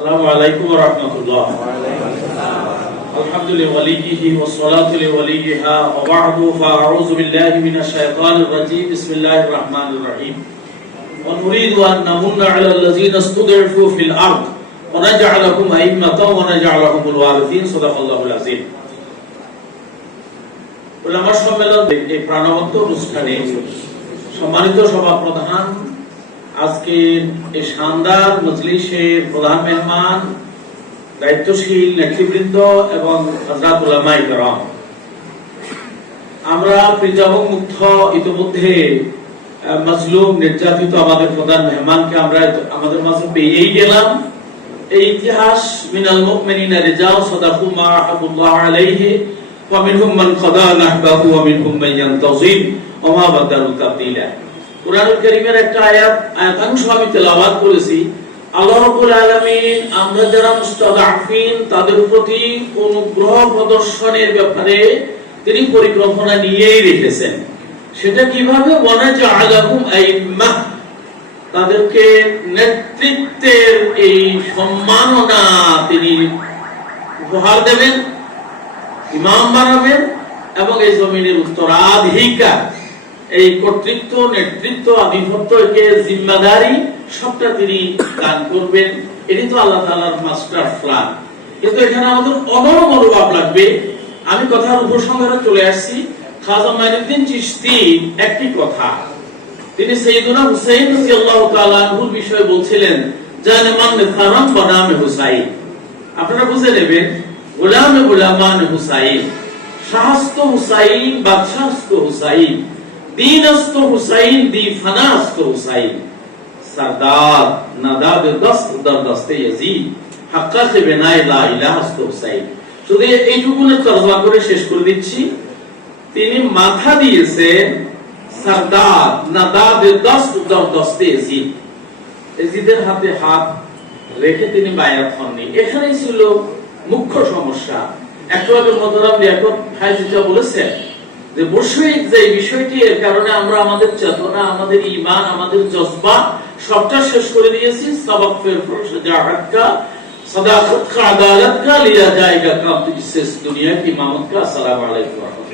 السلام عليكم ورحمة الله الحمد لوليه والصلاة لوليها وبعد فأعوذ بالله من الشيطان الرجيم بسم الله الرحمن الرحيم ونريد أن نمن على الذين استضعفوا في الأرض ونجعلكم أئمة ونجعلهم الوارثين صدق الله العظيم উলামা সম্মেলন এই প্রাণবন্ত অনুষ্ঠানে সম্মানিত সভা প্রধান আজকে এই শানদার মজলিসের প্রধান মেহমান, দায়িত্বশীল নেতৃবৃন্দ এবং আমরা প্রিজাবক ইতিমধ্যে মজলুম নির্যাতিত আমাদের প্রধান মেহমানকে আমরা আমাদের মাঝে পেয়েই গেলাম। এই ইতিহাস মিনাল মুমিনিনা রিজাল সাদাকু মা হাবুল্লাহ আলাইহি, ওয়া মিনহুম মান কাদা নাহবাহু, ওয়া মিনহুম মান ওয়া মা কোরআনুল কারীমের একটা আয়াত আমি তেলাওয়াত করেছি। আল্লাহ আলামিন আমরা যারা মুস্তাদাফিন, তাদের প্রতি অনুগ্রহ প্রদর্শনের ব্যাপারে তিনি পরিকল্পনা নিয়েই রেখেছেন। সেটা কীভাবে? আইম্মাহ তাদেরকে নেতৃত্বের এই সম্মাননা তিনি উপহার দেবেন, ইমাম বানাবেন এবং এই জমিনের উত্তরাধিকার এই কর্তৃত্ব, নেতৃত্ব, আধিপত্যকে জিম্মাদারি সবটা তিনি দান করবেন। এটি তো আল্লাহ তাআলার মাস্টার প্ল্যান কিন্তু এখানে আমাদের অনর মনোভাব লাগবে। আমি কথার উপসংহারে চলে আসছি। খাজা মাইনুদ্দিন চিশতি একটি কথা। তিনি সৈয়দুনা হুসাইন রাদিয়াল্লাহু তাআলা আনহুর বিষয়ে বলছিলেন, জানে মান ফারাম বানামে হুসাইন। আপনারা বুঝে নেবেন, গোলামে গোলামান হুসাইন। শাহস্ত হুসাইন, বাদশাহস্ত হুসাইন। দীনস্ত হুসাইন দি হুসাইন। সরদার দস্ত দর দস্তে ইয়াজিদ। লা হুসাইন। শুধু তরজমা করে শেষ করে দিচ্ছি। তিনি মাথা দিয়েছেন সরদার দস্ত দর দস্তে ইয়াজিদ। এজিদের হাতে হাত রেখে তিনি বায়াত হননি। এখানেই ছিল মুখ্য সমস্যা। একটু আগে মধুরাম লিয়াকত বলেছেন যে মুশরিক যে বিষয়টি, এর কারণে আমরা আমাদের চেতনা, আমাদের ইমান আমাদের জজবা সবটা শেষ করে দিয়েছি। সবাব ফের ফরসে জাহাতকা সাদাকাতকা আদালতকা লিয়া জায়গা কাবদি শেষ দুনিয়া কি মামতকা আসসালামু আলাইকুম